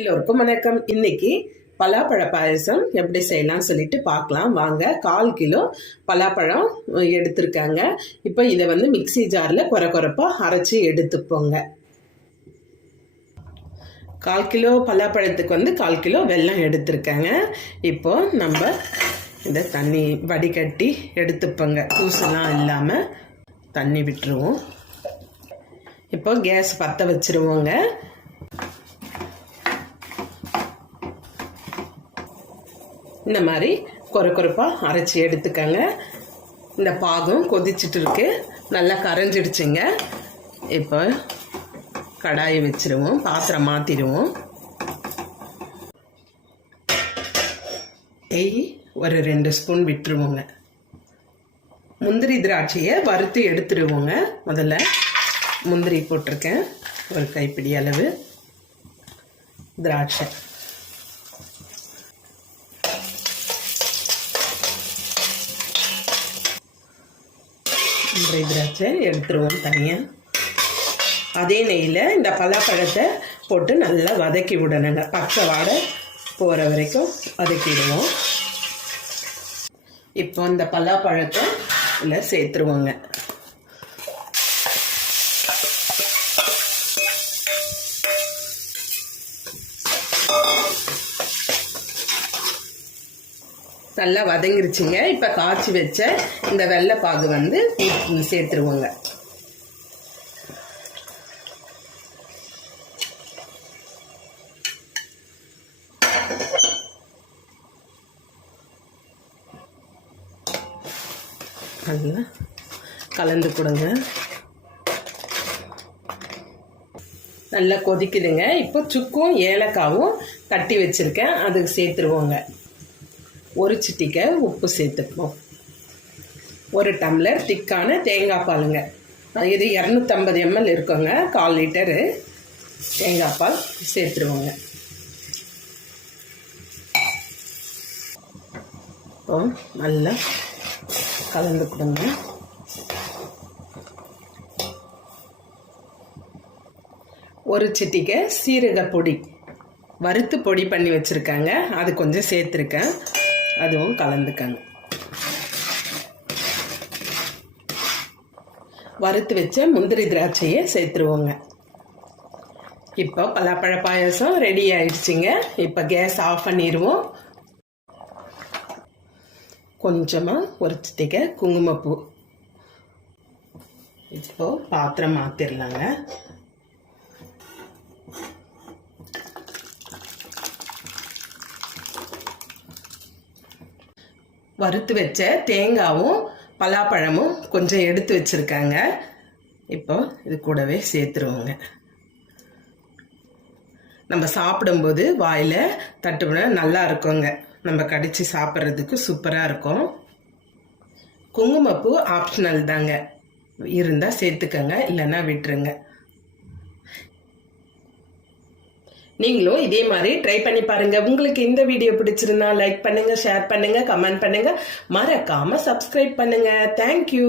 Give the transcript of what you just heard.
எல்லோருக்கும் வணக்கம். இன்னைக்கு பலாப்பழ பாயசம் எப்படி செய்யலாம்னு சொல்லிட்டு பார்க்கலாம் வாங்க. 1/4 கிலோ பலாப்பழம் எடுத்திருக்காங்க. இப்போ இதை மிக்சி ஜாரில் கொரப்பாக அரைச்சி எடுத்துப்போங்க. 1/4 கிலோ பலாப்பழத்துக்கு 1/4 கிலோ வெல்லம் எடுத்திருக்காங்க. இப்போ நம்ம இந்த தண்ணி வடிகட்டி எடுத்துப்போங்க. தூசெல்லாம் இல்லாமல் தண்ணி விட்டுருவோம். இப்போ கேஸ் பற்ற வச்சுருவோங்க. இந்த மாதிரி கொரப்பாக அரைச்சி எடுத்துக்கங்க. இந்த பாகம் கொதிச்சுட்டு இருக்கு, நல்லா கரைஞ்சிடுச்சுங்க. இப்போ கடாயை வச்சிருவோம், பாத்திரம் மாற்றிடுவோம். ஒரு 2 ஸ்பூன் விட்டுருவோங்க. முந்திரி திராட்சையை வறுத்து எடுத்துடுவோங்க. முதல்ல முந்திரி போட்டிருக்கேன், ஒரு கைப்பிடி அளவு. திராட்சை முந்திரி திராட்சை எடுத்துருவோம் தனியாக. அதே நெய்யில் இந்த பலாப்பழத்தை போட்டு நல்லா வதக்கி விடணுங்க. பச்சை வாடை போகிற வரைக்கும் வதக்கிடுவோம். இப்போ இந்த பலாப்பழத்தை இல்லை சேர்த்துருவோங்க. நல்லா வதங்கிருச்சுங்க. இப்போ காய்ச்சி வச்ச இந்த வெள்ளைப்பாகு சேர்த்துருவோங்க. நல்லா கலந்து கொடுங்க. நல்லா கொதிக்குதுங்க. இப்போ சுக்கும் ஏலக்காவும் தட்டி வச்சுருக்கேன், அதுக்கு சேர்த்துருவோங்க. ஒரு சிட்டிகை உப்பு சேர்த்துப்போம். 1 டம்ளர் திக்கான தேங்காய் பாலுங்க. இது 250 ml இருக்குங்க. 1/4 லிட்டரு தேங்காய் பால் சேர்த்துருவோங்க. இப்போ நல்லா கலந்து கொடுங்க. ஒரு சிட்டிகை சீரக பொடி வறுத்து பொடி பண்ணி வச்சுருக்காங்க, அது கொஞ்சம் சேர்த்துருக்கேன், அதுவும் கலந்துக்கங்க. வறுத்து வச்ச முந்திரி திராட்சையை சேர்த்துருவோங்க. இப்போ பலாப்பழ பாயசம் ரெடி ஆயிடுச்சுங்க. இப்போ கேஸ் ஆஃப் பண்ணிடுவோம். கொஞ்சமாக ஒரு சிட்டிகை குங்குமப்பூ. இப்போ பாத்திரம் மாற்றிடலாங்க. வறுத்து வச்ச தேங்காவும் பலாப்பழமும் கொஞ்சம் எடுத்து வச்சுருக்காங்க. இப்போ இது கூடவே சேர்த்துருவோங்க. நம்ம சாப்பிடும்போது வாயில் தட்டுவிட நல்லா இருக்குங்க. நம்ம கடித்து சாப்பிட்றதுக்கு சூப்பராக இருக்கும். குங்குமப்பூ ஆப்ஷனல் தாங்க, இருந்தால் சேர்த்துக்கங்க, இல்லைன்னா விட்டுருங்க. நீங்களும் இதே மாதிரி ட்ரை பண்ணி பாருங்க. உங்களுக்கு இந்த வீடியோ பிடிச்சிருந்தா லைக் பண்ணுங்க, ஷேர் பண்ணுங்க, கமெண்ட் பண்ணுங்க, மறக்காம சப்ஸ்கிரைப் பண்ணுங்க. தேங்க்யூ.